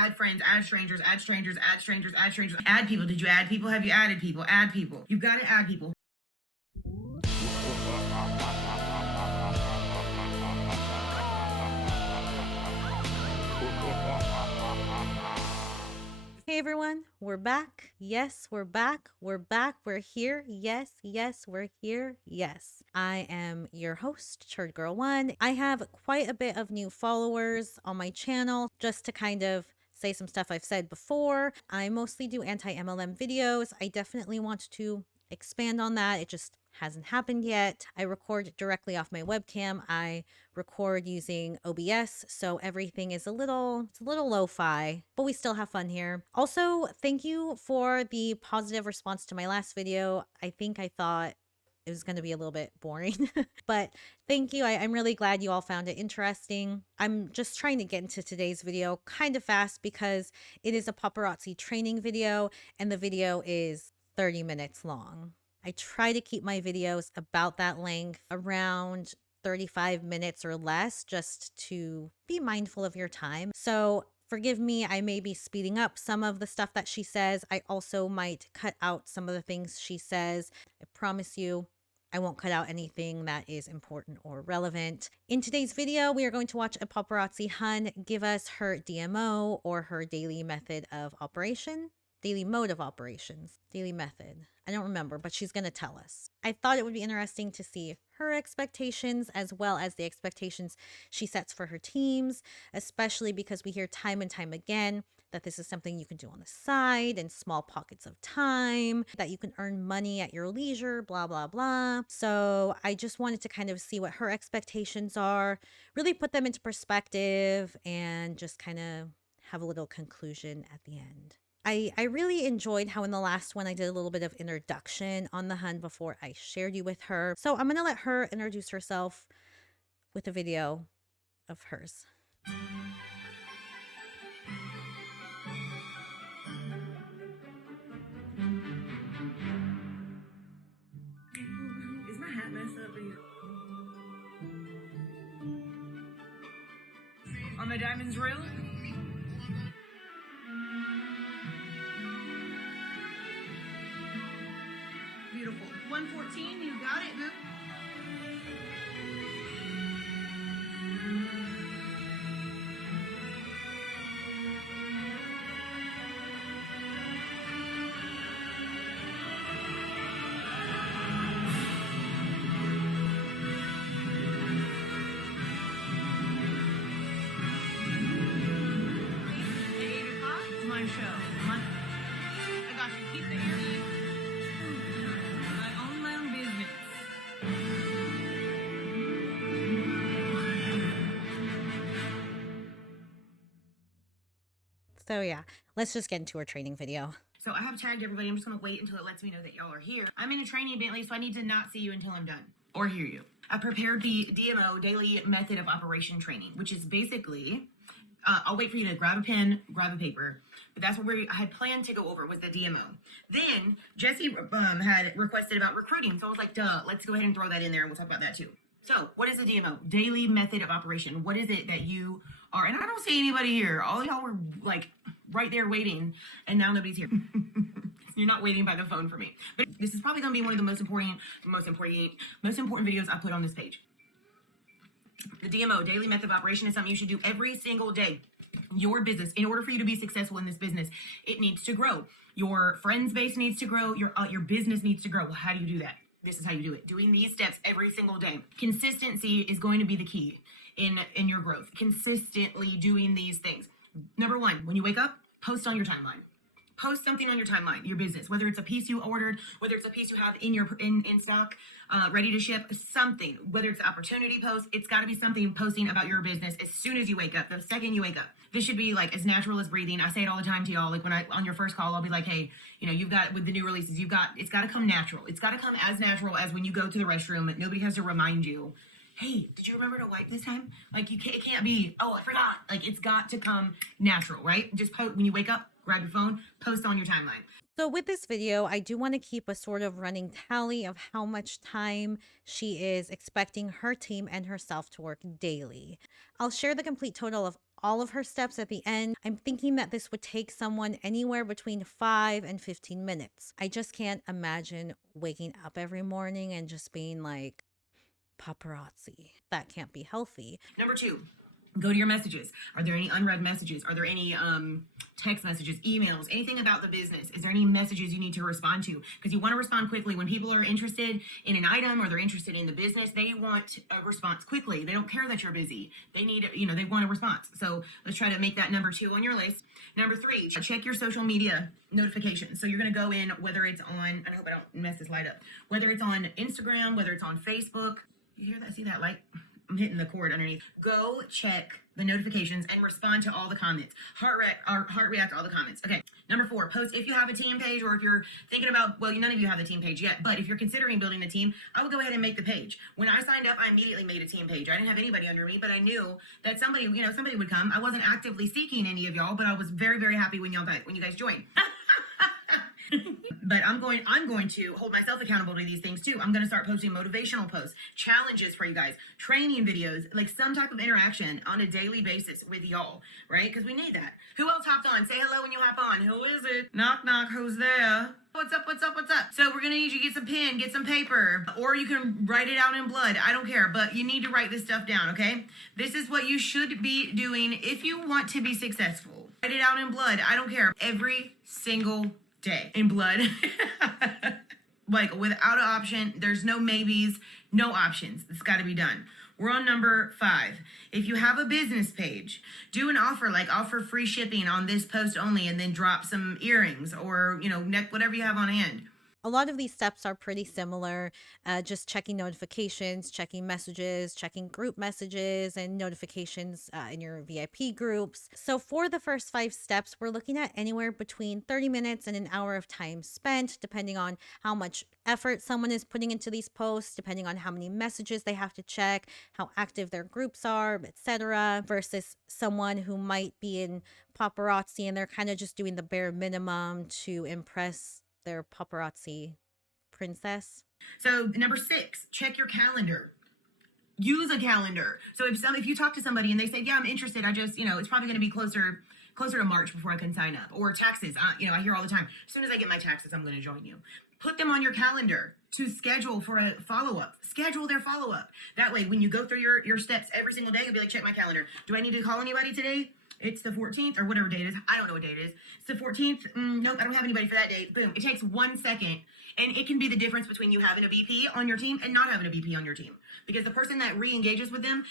add friends, add strangers, add strangers, add strangers, add strangers. Add people. Did you add people? Have you added people? Add people. You've got to add people. Hey everyone, we're back. Yes, we're back. We're back. We're here. Yes, we're here. Yes. I am your host, Churd Girl One. I have quite a bit of new followers on my channel, just to kind of say some stuff I've said before. I mostly do anti-MLM videos. I definitely want to expand on that. It just hasn't happened yet. I record directly off my webcam. I record using OBS, so everything is it's a little lo-fi, but we still have fun here. Also, thank you for the positive response to my last video. I thought it was going to be a little bit boring, but thank you. I'm really glad you all found it interesting. I'm just trying to get into today's video kind of fast because it is a paparazzi training video and the video is 30 minutes long. I try to keep my videos about that length, around 35 minutes or less, just to be mindful of your time. So forgive me, I may be speeding up some of the stuff that she says. I also might cut out some of the things she says. I promise you, I won't cut out anything that is important or relevant. In today's video, we are going to watch a paparazzi hun give us her DMO, or her daily method of operation. Daily mode of operations, daily method. I don't remember, but she's going to tell us. I thought it would be interesting to see her expectations as well as the expectations she sets for her teams, especially because we hear time and time again that this is something you can do on the side in small pockets of time, that you can earn money at your leisure, blah, blah, blah. So I just wanted to kind of see what her expectations are, really put them into perspective, and just kind of have a little conclusion at the end. I really enjoyed how in the last one I did a little bit of introduction on the hun before I shared you with her. So I'm going to let her introduce herself with a video of hers. Is my hat messed up? Are my diamonds real? Beautiful. 114, you got it, boo. It's my show. I got you. Keep the earrings. I own my own business. So yeah, let's just get into her training video. So I have tagged everybody. I'm just going to wait until it lets me know that y'all are here. I'm in a training Bentley, so I need to not see you until I'm done or hear you. I prepared the DMO, daily method of operation training, which is basically, I'll wait for you to grab a pen, grab a paper, but that's what I had planned to go over, was the DMO. Then Jesse had requested about recruiting. So I was like, duh, let's go ahead and throw that in there and we'll talk about that too. So what is the DMO? Daily method of operation. What is it that you are? And I don't see anybody here. All y'all were like right there waiting, and now nobody's here. You're not waiting by the phone for me. But this is probably going to be one of the most important videos I put on this page. The DMO, daily method of operation, is something you should do every single day. Your business, in order for you to be successful in this business, it needs to grow. Your friends base needs to grow. Your business needs to grow. Well, how do you do that? This is how you do it. Doing these steps every single day. Consistency is going to be the key in your growth. Consistently doing these things. Number one, when you wake up, post on your timeline. Post something on your timeline, your business, whether it's a piece you ordered, whether it's a piece you have in stock, ready to ship, something, whether it's an opportunity post, it's got to be something posting about your business as soon as you wake up, the second you wake up. This should be like as natural as breathing. I say it all the time to y'all. Like when on your first call, I'll be like, hey, you've got, with the new releases, it's got to come natural. It's got to come as natural as when you go to the restroom. Nobody has to remind you, hey, did you remember to wipe this time? Like it can't be, oh, I forgot. Like it's got to come natural, right? Just post when you wake up, grab your phone, post on your timeline. So with this video, I do want to keep a sort of running tally of how much time she is expecting her team and herself to work daily. I'll share the complete total of all of her steps at the end. I'm thinking that this would take someone anywhere between 5 and 15 minutes. I just can't imagine waking up every morning and just being like, paparazzi. That can't be healthy. Number 2, go to your messages. Are there any unread messages? Are there any text messages, emails, anything about the business? Is there any messages you need to respond to? Because you want to respond quickly. When people are interested in an item or they're interested in the business, they want a response quickly. They don't care that you're busy. They need, they want a response. So let's try to make that number 2 on your list. Number 3, check your social media notifications. So you're going to go in, whether it's on, I hope I don't mess this light up, whether it's on Instagram, whether it's on Facebook. You hear that? See that light? I'm hitting the cord underneath. Go check the notifications and respond to all the comments. Heart react to all the comments. Okay. Number 4, post if you have a team page, or if you're thinking about, well, none of you have the team page yet, but if you're considering building a team, I would go ahead and make the page. When I signed up, I immediately made a team page. I didn't have anybody under me, but I knew that somebody would come. I wasn't actively seeking any of y'all, but I was very, very happy when you guys joined. But I'm going to hold myself accountable to these things too. I'm going to start posting motivational posts, challenges for you guys, training videos, like some type of interaction on a daily basis with y'all, right? Because we need that. Who else hopped on? Say hello when you hop on. Who is it? Knock, knock. Who's there? What's up? What's up? What's up? So we're going to need you to get some pen, get some paper, or you can write it out in blood. I don't care, but you need to write this stuff down, okay? This is what you should be doing if you want to be successful. Write it out in blood. I don't care. Every single day in blood. Like without an option. There's no maybes, no options. It's got to be done. We're on number 5. If you have a business page, do an offer, like offer free shipping on this post only, and then drop some earrings or, neck, whatever you have on hand. A lot of these steps are pretty similar, just checking notifications, checking messages, checking group messages and notifications in your VIP groups. So for the first 5 steps, we're looking at anywhere between 30 minutes and an hour of time spent, depending on how much effort someone is putting into these posts, depending on how many messages they have to check, how active their groups are, etc., versus someone who might be in paparazzi and they're kind of just doing the bare minimum to impress their paparazzi princess. So number 6, check your calendar. Use a calendar. So if you talk to somebody and they say, yeah, I'm interested, I just, it's probably going to be closer to March before I can sign up. Or taxes, I hear all the time, as soon as I get my taxes, I'm going to join you. Put them on your calendar to schedule for a follow-up. Schedule their follow-up. That way, when you go through your steps every single day, you'll be like, check my calendar. Do I need to call anybody today? It's the 14th or whatever date it is. I don't know what date it is. It's the 14th. Nope, I don't have anybody for that date. Boom. It takes 1 second. And it can be the difference between you having a VP on your team and not having a VP on your team. Because the person that re-engages with them,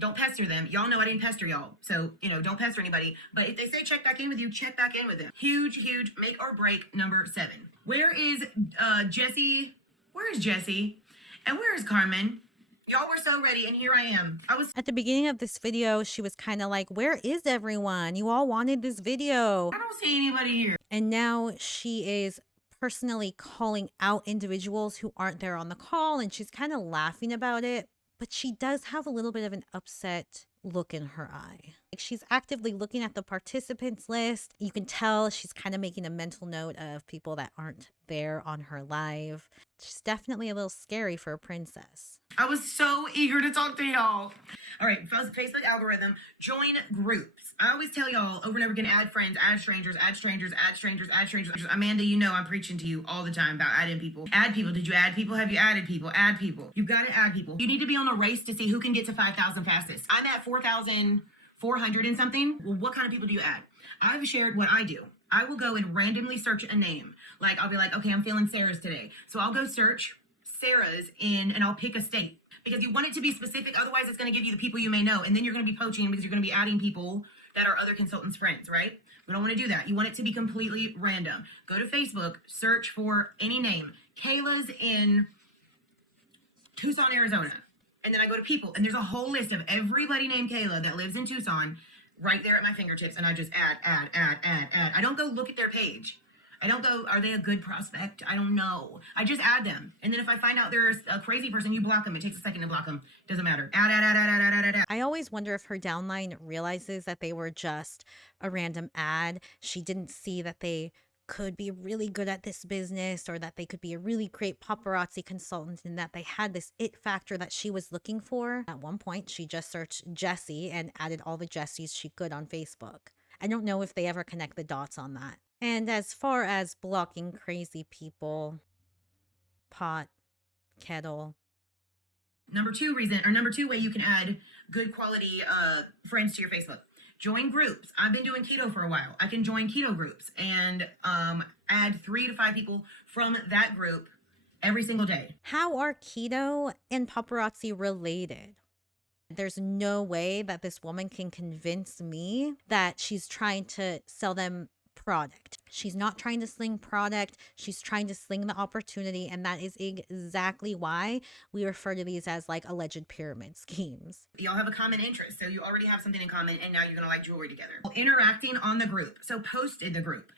don't pester them. Y'all know I didn't pester y'all. So, don't pester anybody. But if they say check back in with you, check back in with them. Huge, huge make or break number 7. Where is Jesse? Where is Jesse? And where is Carmen? Y'all were so ready, and here I am. At the beginning of this video, she was kind of like, where is everyone? You all wanted this video. I don't see anybody here. And now she is personally calling out individuals who aren't there on the call, and she's kind of laughing about it. But she does have a little bit of an upset look in her eye. Like she's actively looking at the participants list. You can tell she's kind of making a mental note of people that aren't there on her live. She's definitely a little scary for a princess. I was so eager to talk to y'all. All right, Facebook algorithm, join groups. I always tell y'all over and over again, add friends, add strangers, add strangers, add strangers, add strangers. Amanda, I'm preaching to you all the time about adding people. Add people. Did you add people? Have you added people? Add people. You've got to add people. You need to be on a race to see who can get to 5,000 fastest. I'm at 4,400 and something. Well, what kind of people do you add? I've shared what I do. I will go and randomly search a name. Like, I'll be like, okay, I'm feeling Sarah's today. So I'll go search Sarah's and I'll pick a state. Because you want it to be specific, otherwise it's going to give you the people you may know. And then you're going to be poaching because you're going to be adding people that are other consultants' friends, right? We don't want to do that. You want it to be completely random. Go to Facebook, search for any name. Kayla's in Tucson, Arizona. And then I go to people, and there's a whole list of everybody named Kayla that lives in Tucson right there at my fingertips. And I just add. I don't go look at their page. I don't go, are they a good prospect? I don't know. I just add them. And then if I find out there's a crazy person, you block them. It takes a second to block them. Doesn't matter. Add. I always wonder if her downline realizes that they were just a random ad. She didn't see that they could be really good at this business, or that they could be a really great paparazzi consultant, and that they had this it factor that she was looking for. At one point, she just searched Jessie and added all the Jessies she could on Facebook. I don't know if they ever connect the dots on that. And as far as blocking crazy people, pot, kettle. Number two way you can add good quality friends to your Facebook. Join groups. I've been doing keto for a while. I can join keto groups and add 3 to 5 people from that group every single day. How are keto and paparazzi related? There's no way that this woman can convince me that she's trying to sell them product. She's not trying to sling product. She's trying to sling the opportunity. And that is exactly why we refer to these as like alleged pyramid schemes. Y'all have a common interest. So you already have something in common, and now you're going to like jewelry together. Interacting on the group. So post in the group.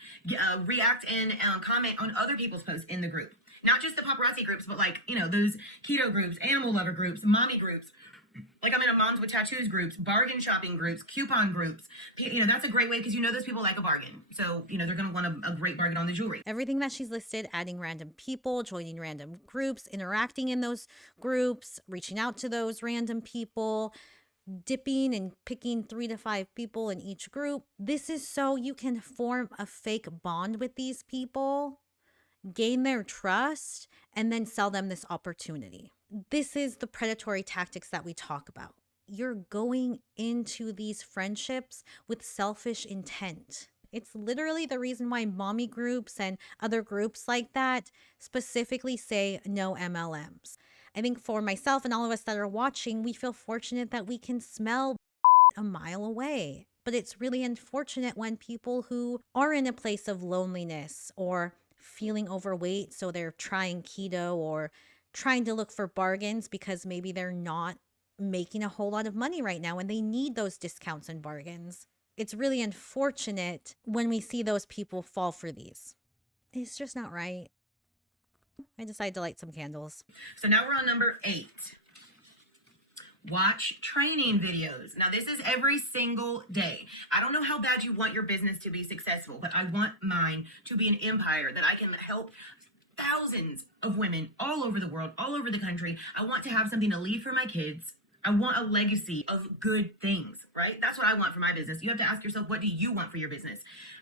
React and comment on other people's posts in the group. Not just the paparazzi groups, but like, those keto groups, animal lover groups, mommy groups. Like I'm in a moms with tattoos groups, bargain shopping groups, coupon groups. That's a great way because those people like a bargain. So, they're going to want a great bargain on the jewelry. Everything that she's listed, adding random people, joining random groups, interacting in those groups, reaching out to those random people, dipping and picking 3 to 5 people in each group. This is so you can form a fake bond with these people, gain their trust, and then sell them this opportunity. This is the predatory tactics that we talk about. You're going into these friendships with selfish intent. It's literally the reason why mommy groups and other groups like that specifically say no MLMs. I think for myself and all of us that are watching, we feel fortunate that we can smell a mile away. But it's really unfortunate when people who are in a place of loneliness or feeling overweight, so they're trying keto or trying to look for bargains because maybe they're not making a whole lot of money right now and they need those discounts and bargains. It's really unfortunate when we see those people fall for these. It's just not right. I decided to light some candles. So now we're on number 8. Watch training videos. Now this is every single day. I don't know how bad you want your business to be successful, but I want mine to be an empire that I can help thousands of women all over the world, all over the country. I want to have something to leave for my kids. I want a legacy of good things, right? That's what I want for my business. You have to ask yourself, what do you want for your business?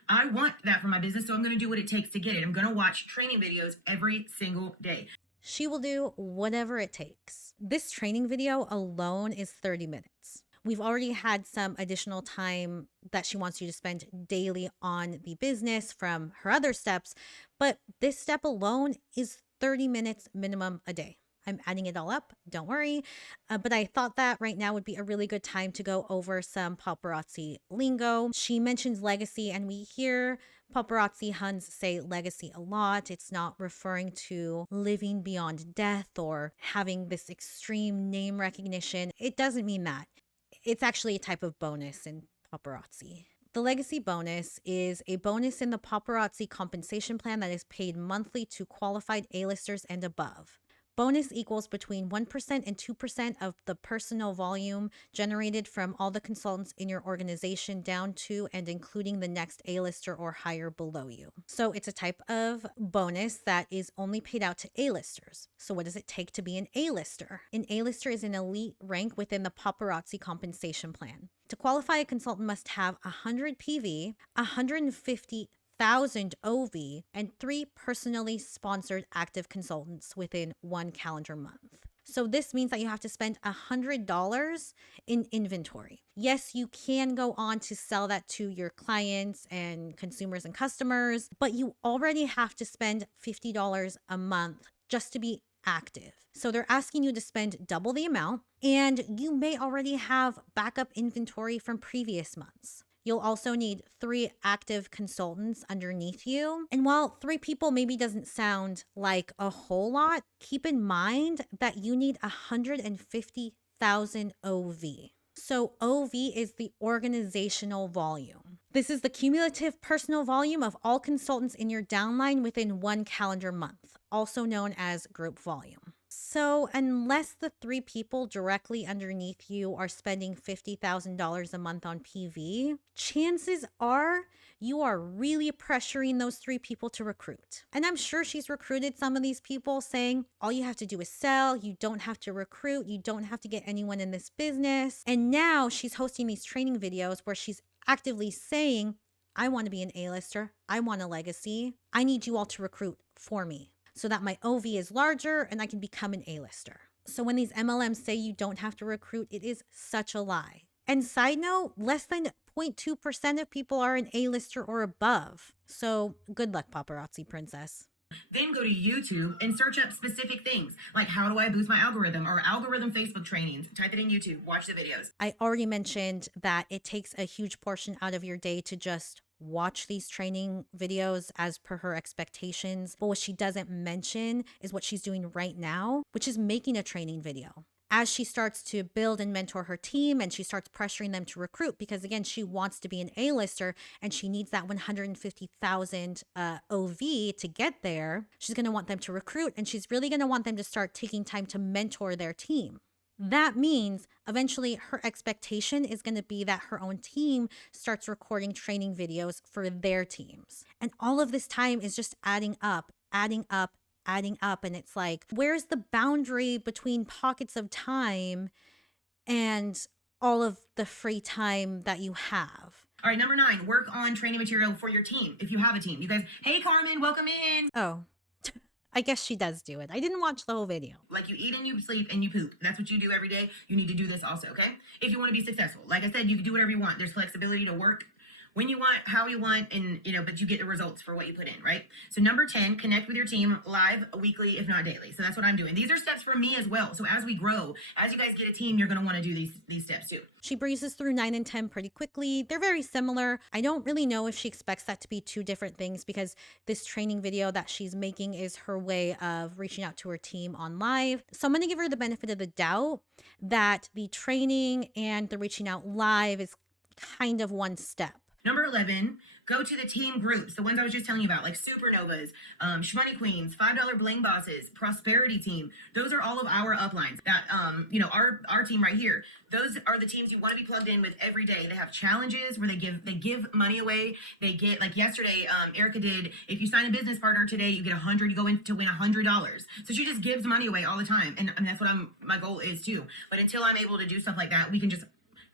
I want that for my business, so I'm going to do what it takes to get it. I'm going to watch training videos every single day. She will do whatever it takes. This training video alone is 30 minutes. We've already had some additional time that she wants you to spend daily on the business from her other steps, but this step alone is 30 minutes minimum a day. I'm adding it all up, don't worry. But I thought that right now would be a really good time to go over some paparazzi lingo. She mentions legacy, and we hear paparazzi Huns say legacy a lot. It's not referring to living beyond death or having this extreme name recognition. It doesn't mean that. It's actually a type of bonus in paparazzi. The legacy bonus is a bonus in the paparazzi compensation plan that is paid monthly to qualified A-listers and above. Bonus equals between 1% and 2% of the personal volume generated from all the consultants in your organization down to and including the next A-lister or higher below you. So it's a type of bonus that is only paid out to A-listers. So what does it take to be an A-lister? An A-lister is an elite rank within the paparazzi compensation plan. To qualify, a consultant must have 100 PV, 150,000 OV, and 3 personally sponsored active consultants within 1 calendar month. So this means that you have to spend $100 in inventory. Yes, you can go on to sell that to your clients and consumers and customers, but you already have to spend $50 a month just to be active. So they're asking you to spend double the amount, and you may already have backup inventory from previous months. You'll also need 3 active consultants underneath you. And while 3 people maybe doesn't sound like a whole lot, keep in mind that you need 150,000 OV. So OV is the organizational volume. This is the cumulative personal volume of all consultants in your downline within 1 calendar month, also known as group volume. So, unless the three people directly underneath you are spending $50,000 a month on PV, chances are you are really pressuring those three people to recruit. And I'm sure she's recruited some of these people saying, all you have to do is sell. You don't have to recruit. You don't have to get anyone in this business. And now she's hosting these training videos where she's actively saying, I want to be an A-lister. I want a legacy. I need you all to recruit for me so that my OV is larger and I can become an A-lister. So when these MLMs say you don't have to recruit, it is such a lie. And side note, less than 0.2% of people are an A-lister or above. So good luck, paparazzi princess. Then go to YouTube and search up specific things like how do I boost my algorithm or algorithm Facebook trainings. Type it in YouTube, watch the videos. I already mentioned that it takes a huge portion out of your day to just watch these training videos as per her expectations. But what she doesn't mention is what she's doing right now, which is making a training video. As she starts to build and mentor her team and she starts pressuring them to recruit, because again, she wants to be an A-lister and she needs that 150,000 OV to get there. She's going to want them to recruit and she's really going to want them to start taking time to mentor their team. That means eventually her expectation is going to be that her own team starts recording training videos for their teams. And all of this time is just adding up. And it's like, where's the boundary between pockets of time and all of the free time that you have? All right, number 9, work on training material for your team. If you have a team, you guys, hey Carmen, welcome in. Oh, I guess she does do it. I didn't watch the whole video. Like you eat and you sleep and you poop. That's what you do every day. You need to do this also, okay? If you want to be successful. Like I said, you can do whatever you want. There's flexibility to work when you want, how you want, and but you get the results for what you put in, right? So number 10, connect with your team live, weekly, if not daily. So that's what I'm doing. These are steps for me as well. So as we grow, as you guys get a team, you're going to want to do these steps too. She breezes through 9 and 10 pretty quickly. They're very similar. I don't really know if she expects that to be two different things because this training video that she's making is her way of reaching out to her team on live. So I'm going to give her the benefit of the doubt that the training and the reaching out live is kind of one step. Number 11, go to the team groups, the ones I was just telling you about, like Supernovas, Shmoney Queens, $5 Bling Bosses, Prosperity Team. Those are all of our uplines. That, our team right here. Those are the teams you want to be plugged in with every day. They have challenges where they give money away. They get, like yesterday, Erica did, if you sign a business partner today, you get 100, you go in to win $100. So she just gives money away all the time. And that's what my goal is too. But until I'm able to do stuff like that, we can just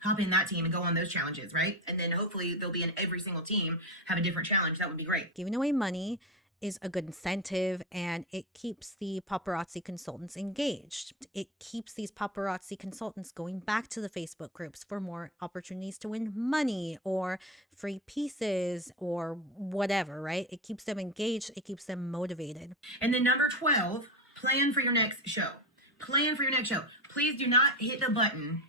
hop in that team and go on those challenges, right? And then hopefully they'll be in every single team, have a different challenge. That would be great. Giving away money is a good incentive and it keeps the paparazzi consultants engaged. It keeps these paparazzi consultants going back to the Facebook groups for more opportunities to win money or free pieces or whatever, right? It keeps them engaged. It keeps them motivated. And then number 12, plan for your next show. Plan for your next show. Please do not hit the button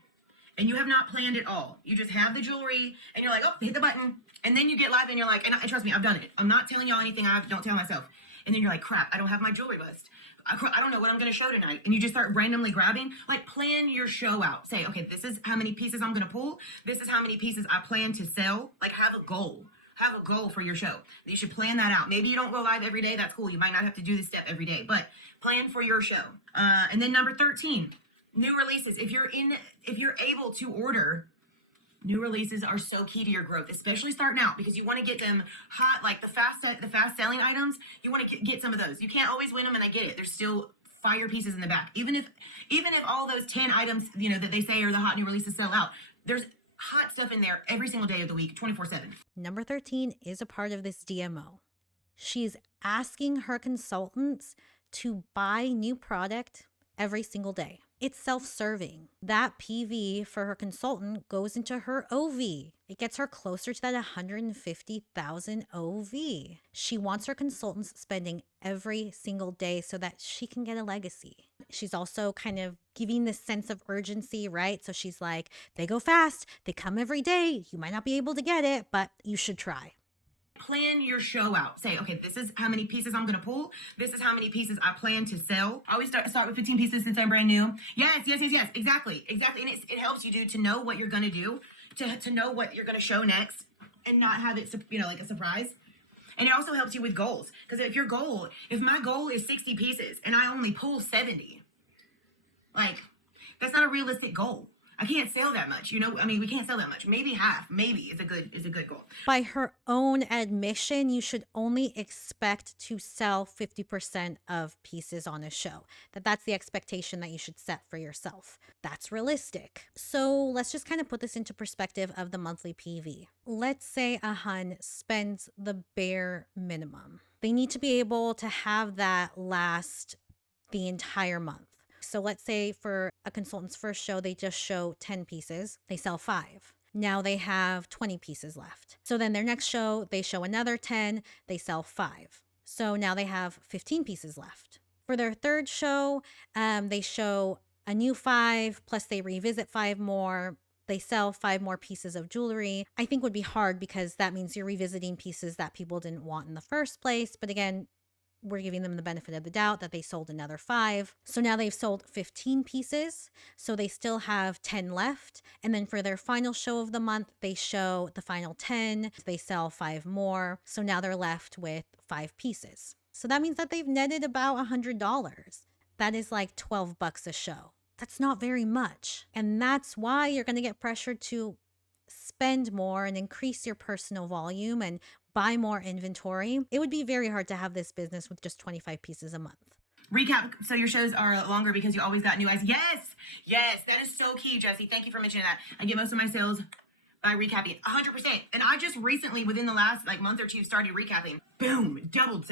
and you have not planned it all. You just have the jewelry and you're like, oh, hit the button. And then you get live and you're like, and trust me, I've done it. I'm not telling y'all anything I don't tell myself. And then you're like, crap, I don't have my jewelry list. I don't know what I'm going to show tonight. And you just start randomly grabbing. Like, plan your show out. Say, okay, this is how many pieces I'm going to pull. This is how many pieces I plan to sell. Like, have a goal. Have a goal for your show. You should plan that out. Maybe you don't go live every day. That's cool. You might not have to do this step every day. But plan for your show. And then number 13. New releases. If you're able to order, new releases are so key to your growth, especially starting out, because you want to get them hot, like the fast selling items. You want to get some of those. You can't always win them, and I get it. There's still fire pieces in the back. Even if all those 10 items, that they say are the hot new releases sell out, there's hot stuff in there every single day of the week, 24/7. Number 13 is a part of this DMO. She's asking her consultants to buy new product every single day. It's self-serving. That PV for her consultant goes into her OV. It gets her closer to that 150,000 OV. She wants her consultants spending every single day so that she can get a legacy. She's also kind of giving this sense of urgency, right? So she's like, they go fast, they come every day. You might not be able to get it, but you should try. Plan your show out. Say, okay, this is how many pieces I'm going to pull. This is how many pieces I plan to sell. I always start with 15 pieces since I'm brand new. Yes. Exactly. And it helps you to know what you're going to do, to know what you're going to show next and not have it, like a surprise. And it also helps you with goals. Because if my goal is 60 pieces and I only pull 70, Like, that's not a realistic goal. I can't sell that much, you know? I mean, we can't sell that much. Maybe half, maybe is a good goal. By her own admission, you should only expect to sell 50% of pieces on a show. That's the expectation that you should set for yourself. That's realistic. So let's just kind of put this into perspective of the monthly PV. Let's say a hun spends the bare minimum. They need to be able to have that last the entire month. So let's say for a consultant's first show, they just show 10 pieces, they sell 5. Now they have 20 pieces left. So then their next show, they show another 10, they sell 5. So now they have 15 pieces left. For their third show, they show a new 5, plus they revisit 5 more. They sell 5 more pieces of jewelry. I think would be hard because that means you're revisiting pieces that people didn't want in the first place. But again, we're giving them the benefit of the doubt that they sold another 5. So now they've sold 15 pieces. So they still have 10 left. And then for their final show of the month, they show the final 10. They sell 5 more. So now they're left with 5 pieces. So that means that they've netted about $100. That is like $12 a show. That's not very much. And that's why you're going to get pressured to spend more and increase your personal volume and buy more inventory. It would be very hard to have this business with just 25 pieces a month. Recap, so your shows are longer because you always got new eyes. Yes, that is so key, Jessie. Thank you for mentioning that. I get most of my sales by recapping 100%. And I just recently, within the last month or two, started recapping. Boom, doubled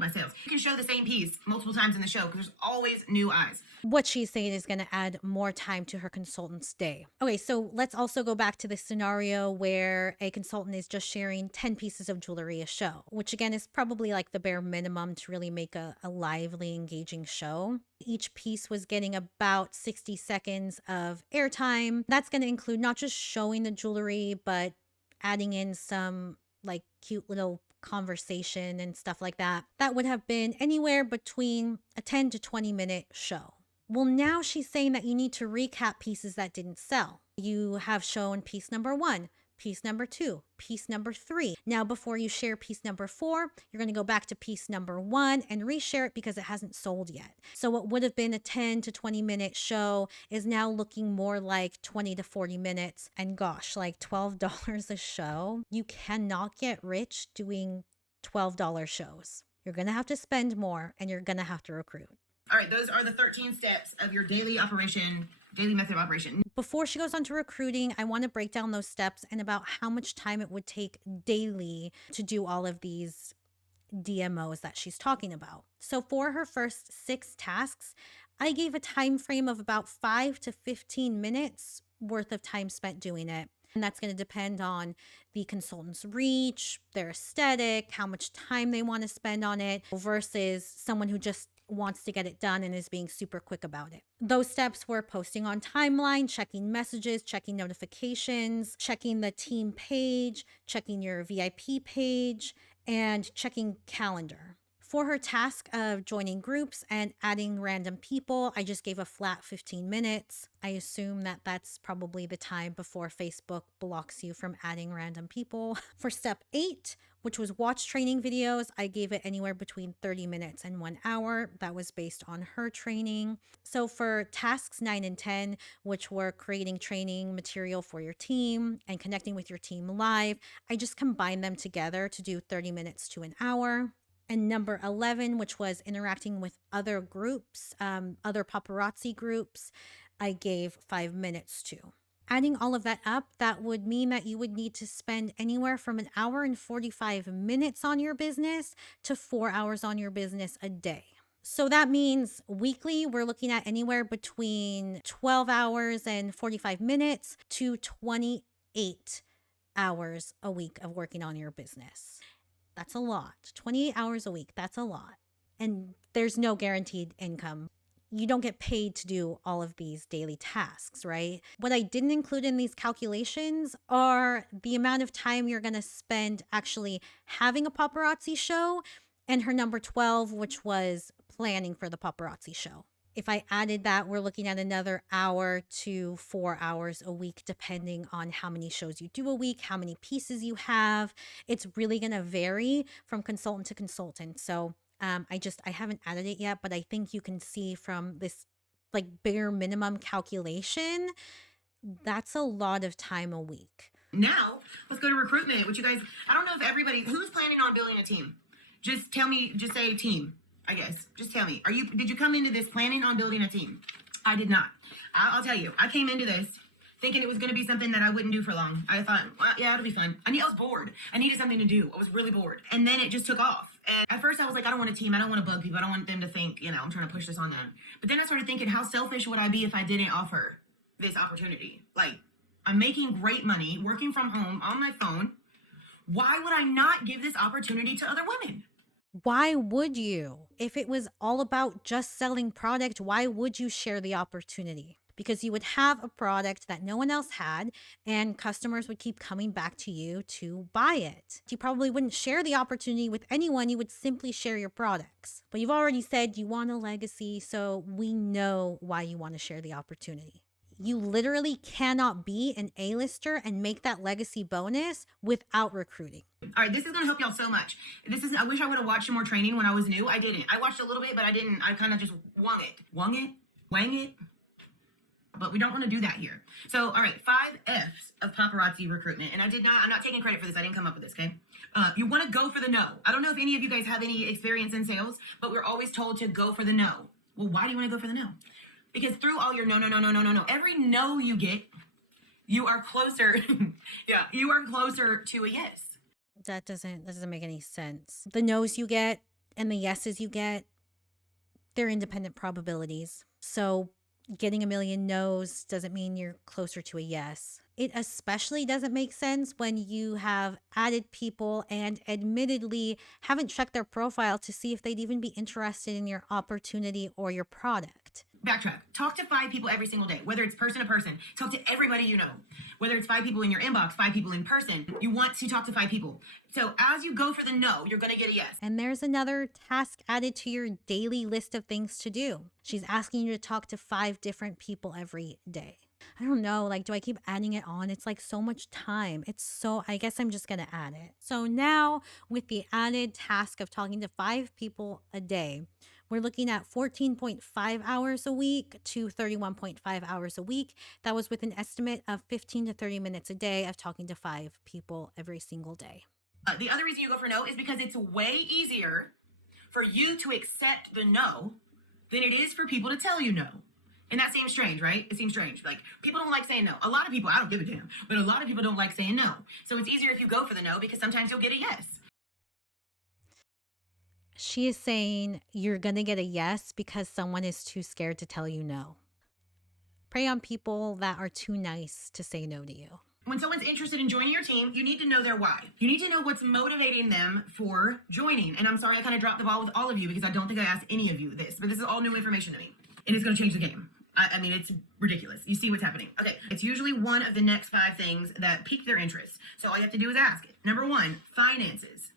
my sales. You can show the same piece multiple times in the show because there's always new eyes. What she's saying is going to add more time to her consultant's day. Okay, so let's also go back to this scenario where a consultant is just sharing 10 pieces of jewelry a show, which again is probably like the bare minimum to really make a lively, engaging show. Each piece was getting about 60 seconds of airtime. That's going to include not just showing the jewelry, but adding in some like cute little conversation and stuff like that. That would have been anywhere between a 10 to 20 minute show. Well, now she's saying that you need to recap pieces that didn't sell. You have shown piece number 1, piece number 2, piece number 3. Now, before you share piece number 4, you're going to go back to piece number 1 and reshare it because it hasn't sold yet. So what would have been a 10 to 20 minute show is now looking more like 20 to 40 minutes. And gosh, like $12 a show. You cannot get rich doing $12 shows. You're going to have to spend more and you're going to have to recruit. All right, those are the 13 steps of your daily method of operation. Before she goes on to recruiting, I want to break down those steps and about how much time it would take daily to do all of these DMOs that she's talking about. So for her first 6 tasks, I gave a time frame of about 5 to 15 minutes worth of time spent doing it. And that's going to depend on the consultant's reach, their aesthetic, how much time they want to spend on it versus someone who just wants to get it done and is being super quick about it. Those steps were posting on timeline, checking messages, checking notifications, checking the team page, checking your VIP page, and checking calendar. For her task of joining groups and adding random people, I just gave a flat 15 minutes. I assume that that's probably the time before Facebook blocks you from adding random people. For step 8, which was watch training videos, I gave it anywhere between 30 minutes and 1 hour. That was based on her training. So for tasks 9 and 10, which were creating training material for your team and connecting with your team live, I just combined them together to do 30 minutes to an hour. And number 11, which was interacting with other groups, other paparazzi groups, I gave 5 minutes to. Adding all of that up, that would mean that you would need to spend anywhere from 1 hour and 45 minutes on your business to 4 hours on your business a day. So that means weekly, we're looking at anywhere between 12 hours and 45 minutes to 28 hours a week of working on your business. That's a lot. 28 hours a week, that's a lot. And there's no guaranteed income. You don't get paid to do all of these daily tasks, right? What I didn't include in these calculations are the amount of time you're going to spend actually having a paparazzi show and her number 12, which was planning for the paparazzi show. If I added that, we're looking at another hour to 4 hours a week, depending on how many shows you do a week, how many pieces you have. It's really going to vary from consultant to consultant. So I haven't added it yet, but I think you can see from this like bare minimum calculation, that's a lot of time a week. Now, let's go to recruitment, which you guys, I don't know if everybody, who's planning on building a team? Just tell me, just say team, I guess. Just tell me, did you come into this planning on building a team? I did not. I'll tell you, I came into this thinking it was going to be something that I wouldn't do for long. I thought, well, yeah, it'll be fun. I was bored. I needed something to do. I was really bored. And then it just took off. And at first I was like, I don't want a team. I don't want to bug people. I don't want them to think, I'm trying to push this on them. But then I started thinking, how selfish would I be if I didn't offer this opportunity? Like, I'm making great money, working from home on my phone. Why would I not give this opportunity to other women? Why would you? If it was all about just selling product, why would you share the opportunity? Because you would have a product that no one else had and customers would keep coming back to you to buy it. You probably wouldn't share the opportunity with anyone. You would simply share your products. But you've already said you want a legacy, so we know why you want to share the opportunity. You literally cannot be an A-lister and make that legacy bonus without recruiting. All right, this is going to help y'all so much. I wish I would have watched some more training when I was new. I didn't. I watched a little bit, but I didn't. I kind of just wang it. But we don't want to do that here. So, all right, 5 F's of paparazzi recruitment. And I'm not taking credit for this. I didn't come up with this, okay? You want to go for the no. I don't know if any of you guys have any experience in sales, but we're always told to go for the no. Well, why do you want to go for the no? Because through all your no, every no you get, you are closer. Yeah, you are closer to a yes. That doesn't make any sense. The no's you get and the yeses you get, they're independent probabilities. So getting a million no's doesn't mean you're closer to a yes. It especially doesn't make sense when you have added people and admittedly haven't checked their profile to see if they'd even be interested in your opportunity or your product. Backtrack. Talk to 5 people every single day, whether it's person to person. Talk to everybody you know. Whether it's 5 people in your inbox, 5 people in person, you want to talk to 5 people. So as you go for the no, you're going to get a yes. And there's another task added to your daily list of things to do. She's asking you to talk to 5 different people every day. I don't know, like, do I keep adding it on? It's like so much time. I guess I'm just going to add it. So now with the added task of talking to 5 people a day, we're looking at 14.5 hours a week to 31.5 hours a week. That was with an estimate of 15 to 30 minutes a day of talking to 5 people every single day. The other reason you go for no is because it's way easier for you to accept the no than it is for people to tell you no. And that seems strange, right? It seems strange. Like, people don't like saying no. A lot of people, I don't give a damn, but a lot of people don't like saying no. So it's easier if you go for the no because sometimes you'll get a yes. She is saying you're going to get a yes because someone is too scared to tell you no. Prey on people that are too nice to say no to you. When someone's interested in joining your team, you need to know their why. You need to know what's motivating them for joining. And I'm sorry I kind of dropped the ball with all of you because I don't think I asked any of you this, but this is all new information to me. And it's going to change the game. I mean, it's ridiculous. You see what's happening. Okay, it's usually one of the next 5 things that pique their interest. So all you have to do is ask it. Number 1, finances.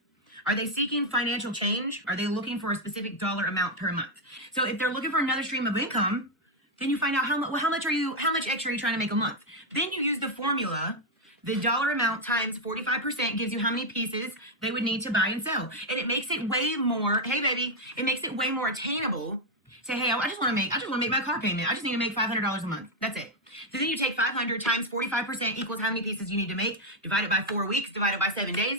Are they seeking financial change? Are they looking for a specific dollar amount per month? So if they're looking for another stream of income, then you find out how much extra are you trying to make a month? Then you use the formula. The dollar amount times 45% gives you how many pieces they would need to buy and sell. And it makes it way more, hey baby, it makes it way more attainable. Say, hey, I just want to make my car payment. I just need to make $500 a month. That's it. So then you take 500 times 45% equals how many pieces you need to make, divide it by 4 weeks, divide it by 7 days,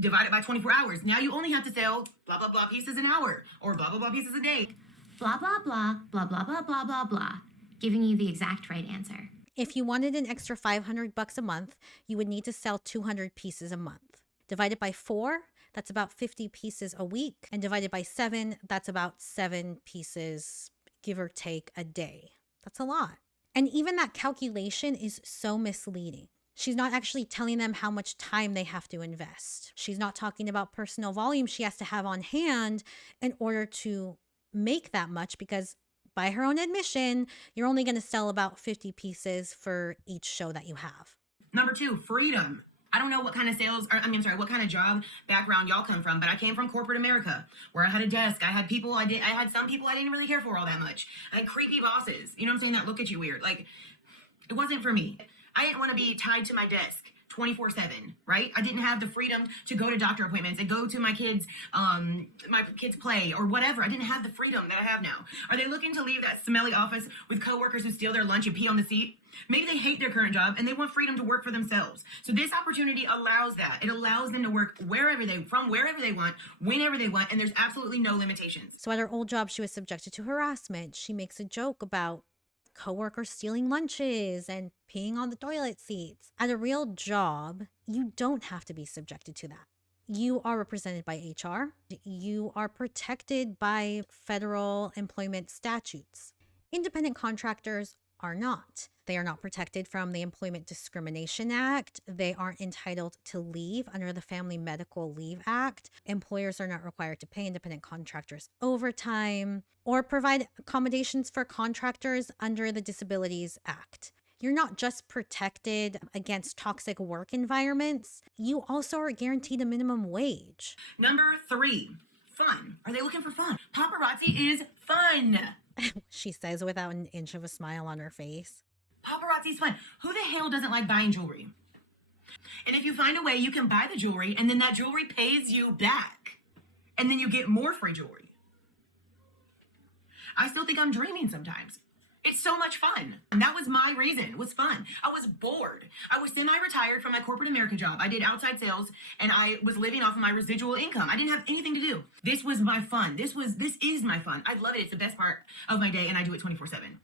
divide it by 24 hours. Now you only have to sell blah, blah, blah pieces an hour or blah, blah, blah pieces a day. Blah, blah, blah, blah, blah, blah, blah, blah, blah, giving you the exact right answer. If you wanted an extra $500 a month, you would need to sell 200 pieces a month. Divided by 4, that's about 50 pieces a week. And divided by 7, that's about 7 pieces, give or take, a day. That's a lot. And even that calculation is so misleading. She's not actually telling them how much time they have to invest. She's not talking about personal volume she has to have on hand in order to make that much, because by her own admission, you're only going to sell about 50 pieces for each show that you have. Number 2, freedom. I don't know what kind of what kind of job background y'all come from, but I came from corporate America where I had a desk. I had some people I didn't really care for all that much. I had creepy bosses, you know what I'm saying, that look at you weird. Like, it wasn't for me. I didn't want to be tied to my desk 24/7, right? I didn't have the freedom to go to doctor appointments and go to my kids' play or whatever. I didn't have the freedom that I have now. Are they looking to leave that smelly office with coworkers who steal their lunch and pee on the seat? Maybe they hate their current job and they want freedom to work for themselves. So this opportunity allows that. It allows them to work wherever they want, whenever they want, and there's absolutely no limitations. So at her old job, she was subjected to harassment. She makes a joke about coworkers stealing lunches and peeing on the toilet seats. At a real job, you don't have to be subjected to that. You are represented by HR. You are protected by federal employment statutes. Independent contractors are not. They are not protected from the Employment Discrimination Act. They aren't entitled to leave under the Family Medical Leave Act. Employers are not required to pay independent contractors overtime or provide accommodations for contractors under the Disabilities Act. You're not just protected against toxic work environments, you also are guaranteed a minimum wage. Number 3, fun. Are they looking for fun? Paparazzi is fun. She says without an inch of a smile on her face. Paparazzi's fun. Who the hell doesn't like buying jewelry? And if you find a way, you can buy the jewelry and then that jewelry pays you back. And then you get more free jewelry. I still think I'm dreaming sometimes. It's so much fun. And that was my reason. It was fun. I was bored. I was semi-retired from my corporate America job. I did outside sales and I was living off of my residual income. I didn't have anything to do. This was my fun. This is my fun. I love it. It's the best part of my day and I do it 24/7.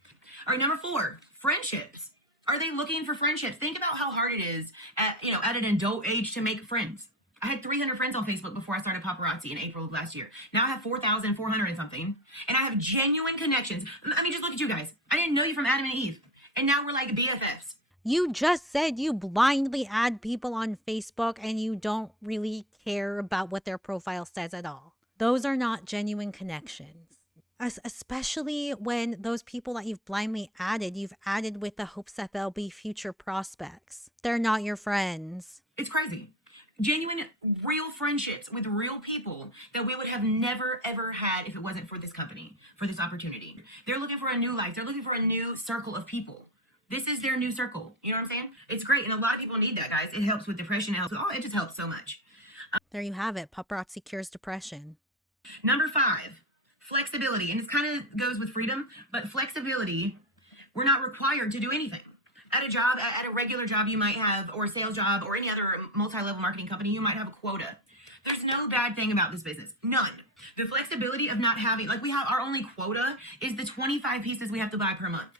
All right, number 4, friendships. Are they looking for friendships? Think about how hard it is at an adult age to make friends. I had 300 friends on Facebook before I started Paparazzi in April of last year. Now I have 4,400 and something. And I have genuine connections. I mean, just look at you guys. I didn't know you from Adam and Eve. And now we're like BFFs. You just said you blindly add people on Facebook and you don't really care about what their profile says at all. Those are not genuine connections. Especially when those people that you've blindly added, you've added with the hopes that they'll be future prospects. They're not your friends. It's crazy. Genuine, real friendships with real people that we would have never, ever had if it wasn't for this company, for this opportunity. They're looking for a new life. They're looking for a new circle of people. This is their new circle. You know what I'm saying? It's great. And a lot of people need that, guys. It helps with depression. It just helps so much. There you have it. Paparazzi cures depression. Number 5, flexibility. And this kind of goes with freedom, but flexibility, we're not required to do anything. At a regular job you might have, or a sales job, or any other multi-level marketing company, you might have a quota. There's no bad thing about this business. None. The flexibility of not having, we have our only quota is the 25 pieces we have to buy per month.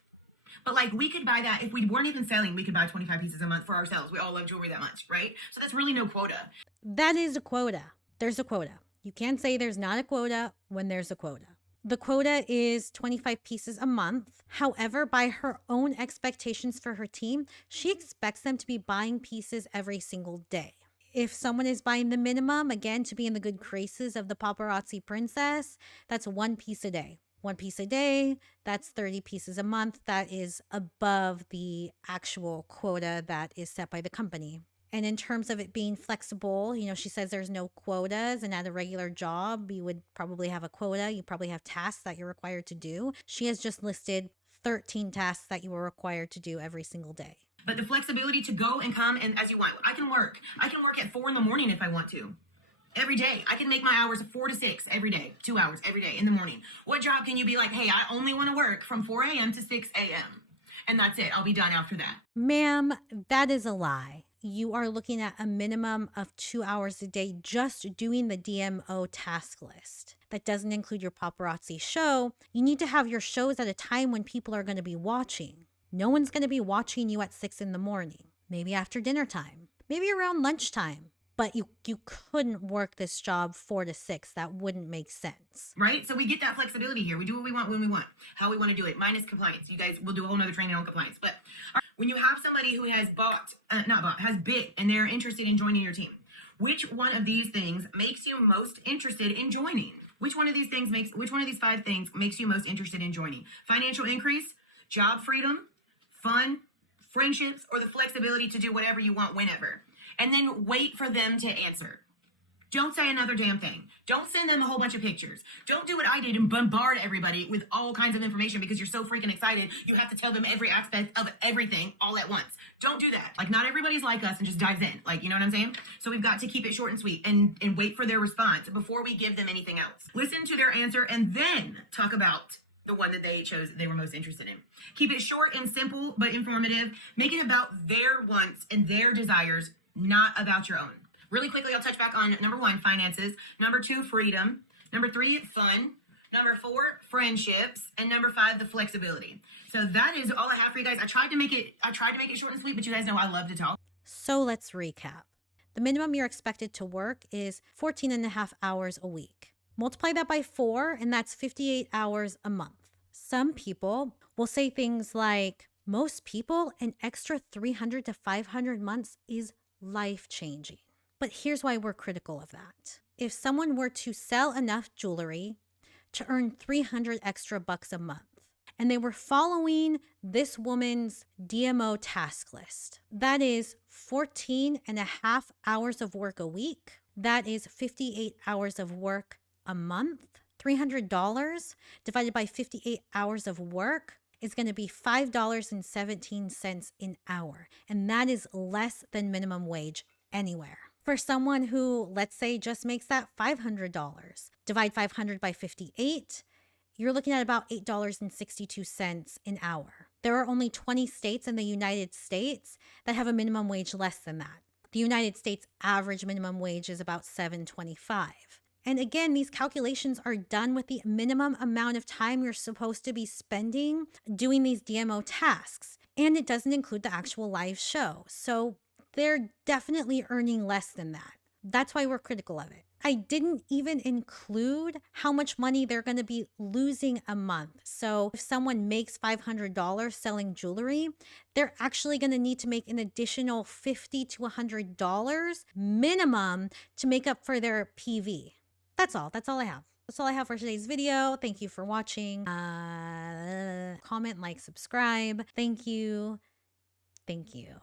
But we could buy that if we weren't even selling, we could buy 25 pieces a month for ourselves. We all love jewelry that much, right? So that's really no quota. That is a quota. There's a quota. You can't say there's not a quota when there's a quota. The quota is 25 pieces a month. However, by her own expectations for her team, she expects them to be buying pieces every single day. If someone is buying the minimum, again, to be in the good graces of the paparazzi princess, that's 1 piece a day. 1 piece a day, that's 30 pieces a month. That is above the actual quota that is set by the company. And in terms of it being flexible, she says there's no quotas, and at a regular job, you would probably have a quota. You probably have tasks that you're required to do. She has just listed 13 tasks that you were required to do every single day. But the flexibility to go and come and as you want. I can work at 4 in the morning if I want to. Every day. I can make my hours 4 to 6 every day, 2 hours every day in the morning. What job can you be like, hey, I only want to work from 4 a.m. to 6 a.m. and that's it. I'll be done after that. Ma'am, that is a lie. You are looking at a minimum of 2 hours a day just doing the DMO task list. That doesn't include your paparazzi show. You need to have your shows at a time when people are going to be watching. No one's going to be watching you at 6 in the morning. Maybe after dinner time. Maybe around lunchtime. But you couldn't work this job 4 to 6. That wouldn't make sense. Right? So we get that flexibility here. We do what we want when we want, how we want to do it, minus compliance. You guys will do a whole nother training on compliance. But when you have somebody who has has bit, and they're interested in joining your team, which one of these things makes you most interested in joining? Which one of these 5 things makes you most interested in joining? Financial increase, job freedom, fun, friendships, or the flexibility to do whatever you want whenever? And then wait for them to answer. Don't say another damn thing. Don't send them a whole bunch of pictures. Don't do what I did and bombard everybody with all kinds of information because you're so freaking excited. You have to tell them every aspect of everything all at once. Don't do that. Like, not everybody's like us and just dives in. Like, you know what I'm saying? So we've got to keep it short and sweet and wait for their response before we give them anything else. Listen to their answer and then talk about the one that they chose they were most interested in. Keep it short and simple but informative. Make it about their wants and their desires, not about your own. Really quickly, I'll touch back on number 1, finances. Number 2, freedom. Number 3, fun. Number 4, friendships. And number 5, the flexibility. So that is all I have for you guys. I tried to make it short and sweet, but you guys know I love to talk. So let's recap. The minimum you're expected to work is 14 and a half hours a week. Multiply that by 4, and that's 58 hours a month. Some people will say things like, most people, an extra 300 to 500 months is life-changing. But here's why we're critical of that. If someone were to sell enough jewelry to earn 300 extra bucks a month, and they were following this woman's DMO task list, that is 14 and a half hours of work a week. That is 58 hours of work a month. $300 divided by 58 hours of work is going to be $5.17 an hour. And that is less than minimum wage anywhere. For someone who, let's say, just makes that $500, divide 500 by 58, you're looking at about $8.62 an hour. There are only 20 states in the United States that have a minimum wage less than that. The United States average minimum wage is about $7.25. And again, these calculations are done with the minimum amount of time you're supposed to be spending doing these DMO tasks. And it doesn't include the actual live show. So they're definitely earning less than that. That's why we're critical of it. I didn't even include how much money they're going to be losing a month. So if someone makes $500 selling jewelry, they're actually going to need to make an additional $50 to $100 minimum to make up for their PV. That's all. That's all I have. That's all I have for today's video. Thank you for watching. Comment, like, subscribe. Thank you. Thank you.